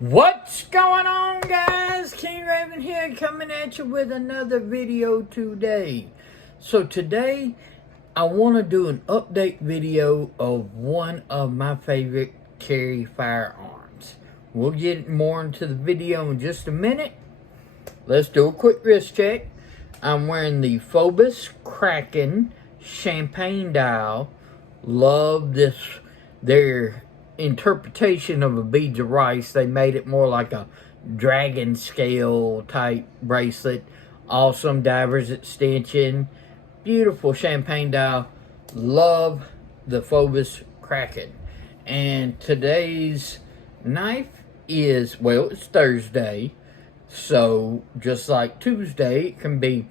What's going on, guys? King Raven here, coming at you with another video today. So today I want to do an update video of one of my favorite carry firearms. We'll get more into the video in just a minute. Let's do a quick wrist check. I'm wearing the Phobos Kraken Champagne Dial. Love this, their interpretation of a beads of rice. They made it more like a dragon scale type bracelet. Awesome diver's extension. Beautiful champagne dial. Love the Phobos Kraken. And today's knife is, well, it's Thursday. So just like Tuesday, it can be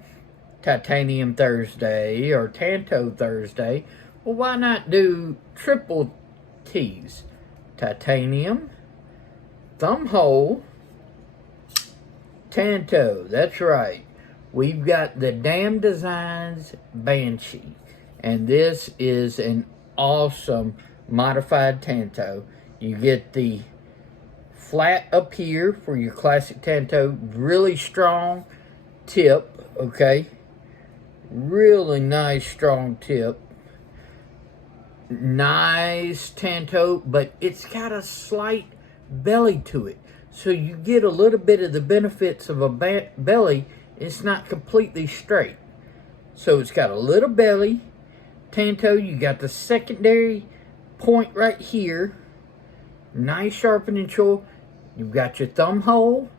Titanium Thursday or Tanto Thursday. Well, why not do triple T's? Titanium, thumb hole, Tanto. That's right. We've got the Damn Designs Banshee. And this is an awesome modified Tanto. You get the flat up here for your classic Tanto. Really strong tip, okay? Really nice strong tip. Nice Tanto, but it's got a slight belly to it. So you get a little bit of the benefits of a belly. It's not completely straight. So it's got a little belly. Tanto, you got the secondary point right here. Nice sharpening tool. You've got your thumb hole,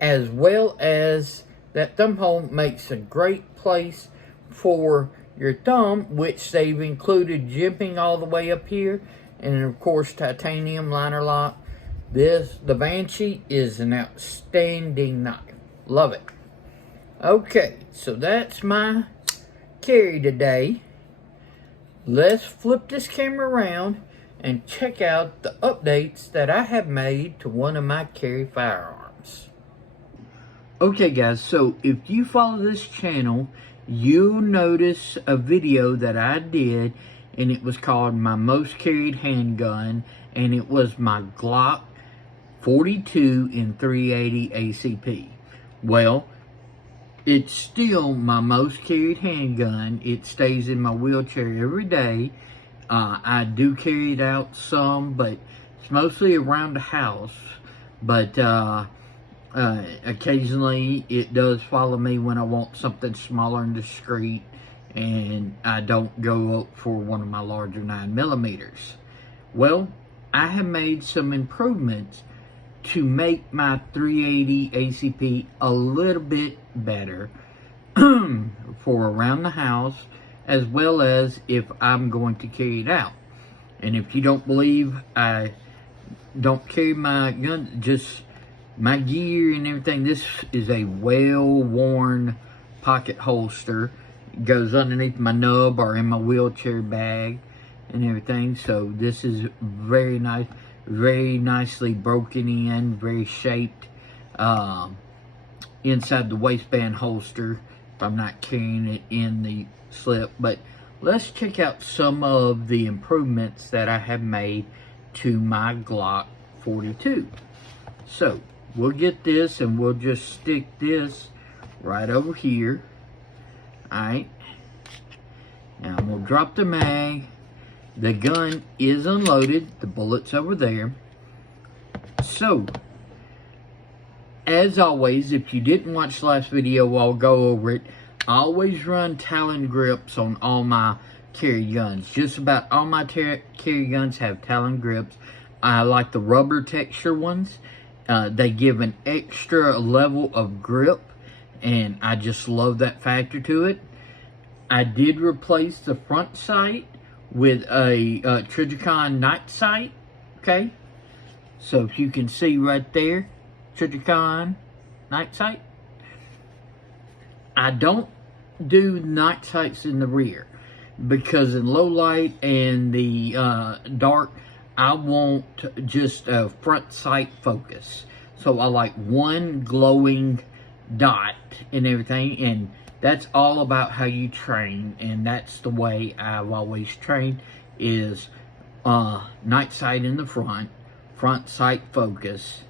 as well as that thumb hole makes a great place for your thumb, which they've included jimping all the way up here, and of course titanium liner lock. The Banshee is an outstanding knife. Love it. Okay, so that's my carry today. Let's flip this camera around and check out the updates that I have made to one of my carry firearms. Okay guys, so if you follow this channel, you'll notice a video that I did, and it was called My Most Carried Handgun, and it was my Glock 42 in 380 ACP. Well, it's still my most carried handgun. It stays in my wheelchair every day. I do carry it out some, but it's mostly around the house. But occasionally it does follow me when I want something smaller and discreet, and I don't go up for one of my larger 9mm. Well, I have made some improvements to make my 380 ACP a little bit better for around the house, as well as if I'm going to carry it out. And if you don't believe I don't carry my gun, just my gear and everything, this is a well-worn pocket holster. It goes underneath my nub or in my wheelchair bag and everything. So this is very nice, very nicely broken in, very shaped inside the waistband holster if I'm not carrying it in the slip. But let's check out some of the improvements that I have made to my Glock 42. So we'll get this and we'll just stick this right over here. Alright. Now we'll drop the mag. The gun is unloaded. The bullet's over there. So, as always, if you didn't watch the last video, I'll go over it. I always run Talon grips on all my carry guns. Just about all my carry guns have Talon grips. I like the rubber texture ones. They give an extra level of grip, and I just love that factor to it. I did replace the front sight with a Trijicon night sight, okay? So if you can see right there, Trijicon night sight. I don't do night sights in the rear because in low light and the dark, I want just a front sight focus. So I like one glowing dot and everything, and that's all about how you train, and that's the way I've always trained, is night sight in the front sight focus,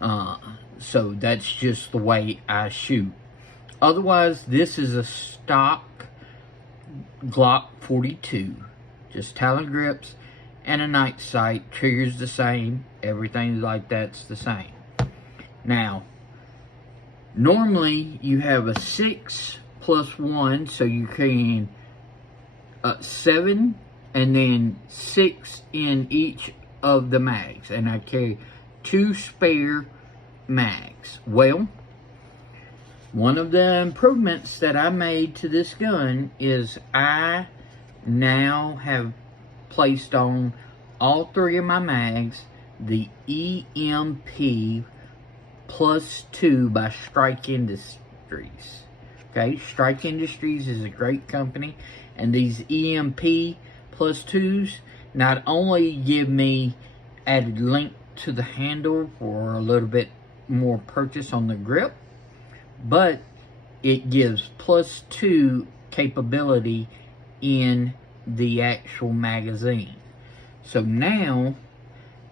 So that's just the way I shoot. Otherwise, this is a stock Glock 42. Just Talon grips and a night sight. Triggers the same. Everything like that's the same. Now, normally you have a 6 plus 1, so you can 7 and then 6 in each of the mags. And I carry 2 spare mags. Well, one of the improvements that I made to this gun is I now have placed on all 3 of my mags the EMP plus 2 by Strike Industries. Okay, Strike Industries is a great company, and these EMP plus 2s not only give me added length to the handle for a little bit more purchase on the grip, but it gives plus 2 capability in the actual magazine. So now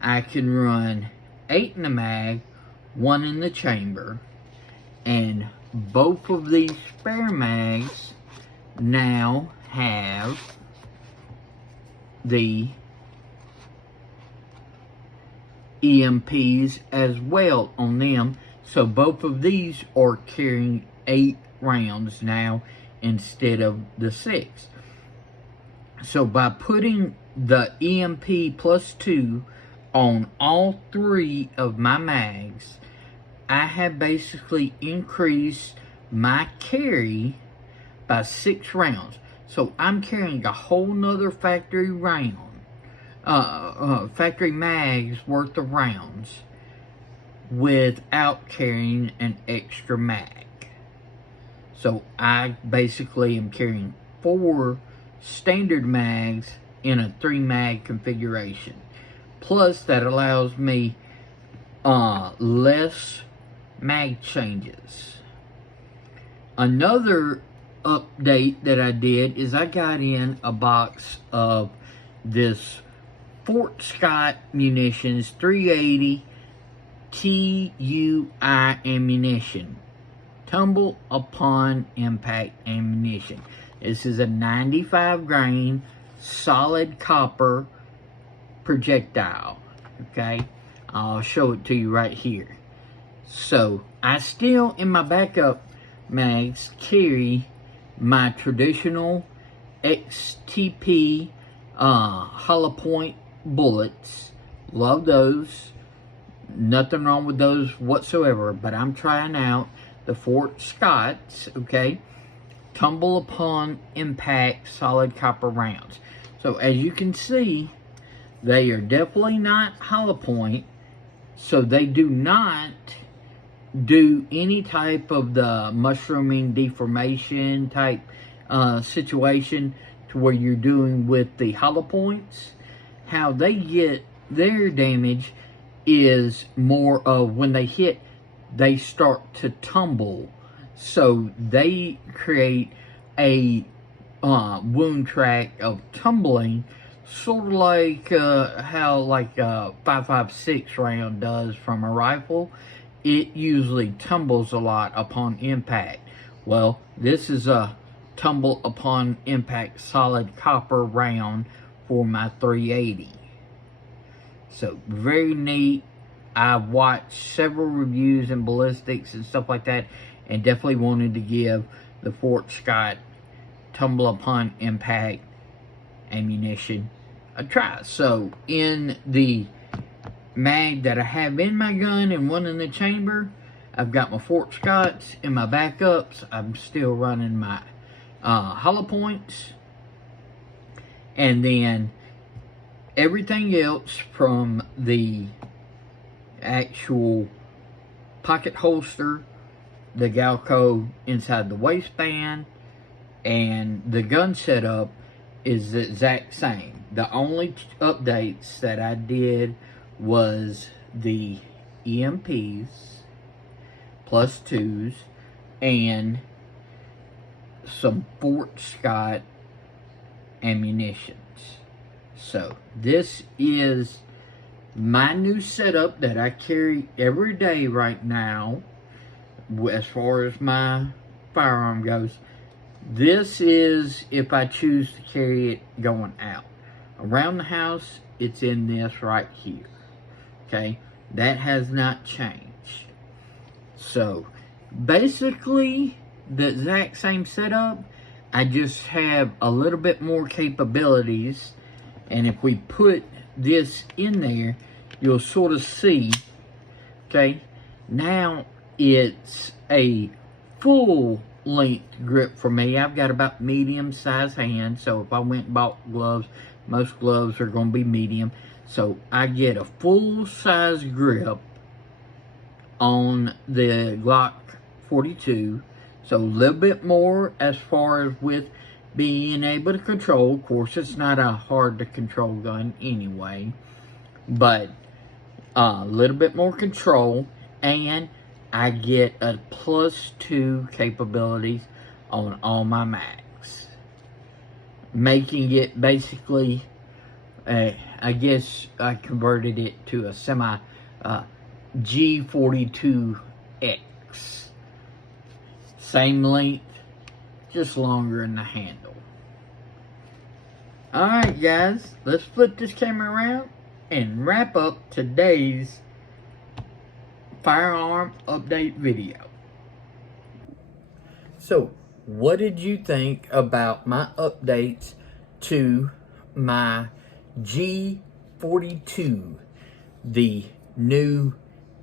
I can run 8 in the mag, 1 in the chamber, and both of these spare mags now have the EMPs as well on them. So both of these are carrying 8 rounds now instead of the 6. So by putting the EMP plus 2 on all 3 of my mags, I have basically increased my carry by 6 rounds. So I'm carrying a whole nother factory round, factory mags worth of rounds without carrying an extra mag. So I basically am carrying 4 standard mags in a 3 mag configuration. Plus that allows me less mag changes. Another update that I did is I got in a box of this Fort Scott Munitions 380 TUI ammunition. Tumble upon impact ammunition. This is a 95 grain solid copper projectile. Okay, I'll show it to you right here. So I still in my backup mags carry my traditional XTP hollow point bullets. Love those. Nothing wrong with those whatsoever. But I'm trying out the Fort Scott's, okay, tumble upon impact solid copper rounds. So as you can see, they are definitely not hollow point. So they do not do any type of the mushrooming deformation type situation to where you're doing with the hollow points. How they get their damage is more of when they hit, they start to tumble. So they create a wound track of tumbling, sort of like how like a 5.56 round does from a rifle. It usually tumbles a lot upon impact. Well, this is a tumble upon impact solid copper round for my 380. So very neat. I've watched several reviews and ballistics and stuff like that, and definitely wanted to give the Fort Scott tumble upon impact ammunition a try. So in the mag that I have in my gun and one in the chamber, I've got my Fort Scotts. In my backups, I'm still running my hollow points, and then everything else from the actual pocket holster, the Galco inside the waistband, and the gun setup is the exact same. The only updates that I did was the EMPs plus 2s and some Fort Scott ammunitions. So this is My new setup that I carry every day right now, as far as my firearm goes, this is if I choose to carry it going out. Around the house, it's in this right here. Okay? That has not changed. So, basically, the exact same setup. I just have a little bit more capabilities. And if we put this in there, you'll sort of see, okay, now it's a full length grip for me. I've got about medium size hands, so if I went and bought gloves, most gloves are going to be medium. So I get a full size grip on the Glock 42. So a little bit more as far as with being able to control. Of course, it's not a hard to control gun anyway, but a little bit more control, and I get a +2 capabilities on all my mags, making it basically, I guess I converted it to a semi G42X. Same length, just longer in the handle. Alright guys, let's flip this camera around and wrap up today's firearm update video. So, what did you think about my updates to my G42, the new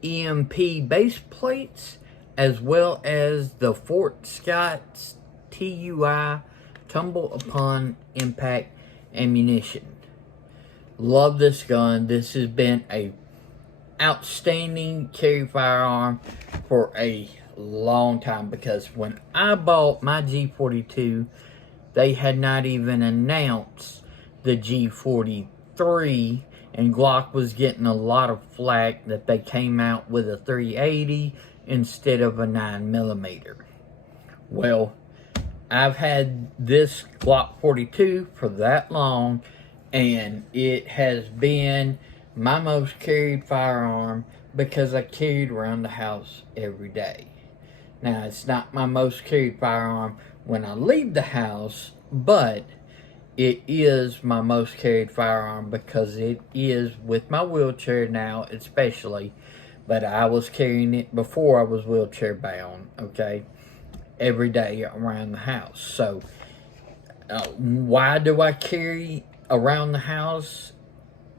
EMP base plates, as well as the Fort Scott's TUI tumble upon impact ammunition? Love this gun. This has been a outstanding carry firearm for a long time, because when I bought my G42, they had not even announced the G43, and Glock was getting a lot of flack that they came out with a 380 instead of a 9mm. Well, I've had this Glock 42 for that long, and it has been my most carried firearm because I carried around the house every day. Now, it's not my most carried firearm when I leave the house, but it is my most carried firearm because it is with my wheelchair now, especially. But I was carrying it before I was wheelchair bound, okay, every day around the house. So, why do I carry around the house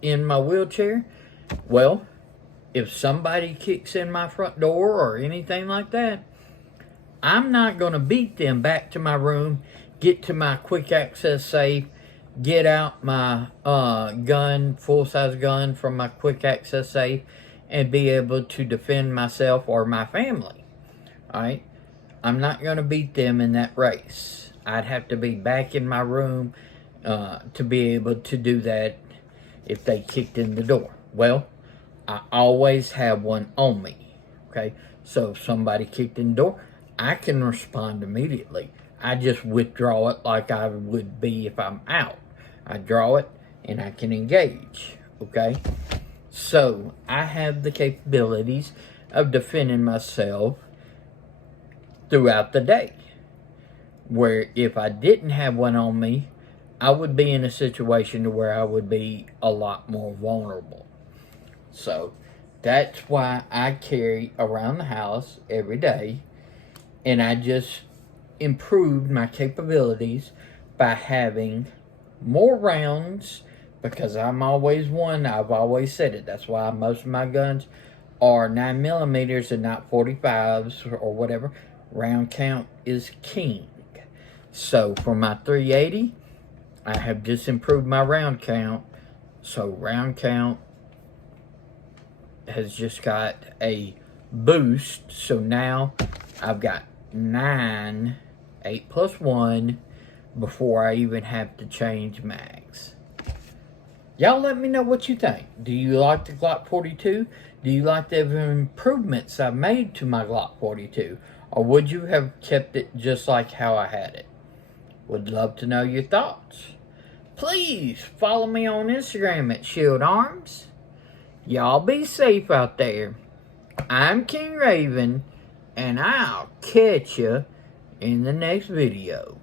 in my wheelchair? Well, if somebody kicks in my front door or anything like that, I'm not going to beat them back to my room, get to my quick access safe, get out my gun, full-size gun from my quick access safe, and be able to defend myself or my family. Alright? I'm not going to beat them in that race. I'd have to be back in my room to be able to do that if they kicked in the door. Well, I always have one on me. Okay? So if somebody kicked in the door, I can respond immediately. I just withdraw it like I would be if I'm out. I draw it and I can engage. Okay? So I have the capabilities of defending myself throughout the day. Where if I didn't have one on me, I would be in a situation where I would be a lot more vulnerable. So that's why I carry around the house every day, and I just improved my capabilities by having more rounds, because I'm always one. I've always said it. That's why most of my guns are 9mm and not 45s or whatever. Round count is king. So for my 380, I have just improved my round count. So round count has just got a boost. So now I've got 9, 8 plus 1 before I even have to change mags. Y'all let me know what you think. Do you like the Glock 42? Do you like the improvements I made to my Glock 42? Or would you have kept it just like how I had it? Would love to know your thoughts. Please follow me on Instagram at Shield Arms. Y'all be safe out there. I'm King Raven, and I'll catch you in the next video.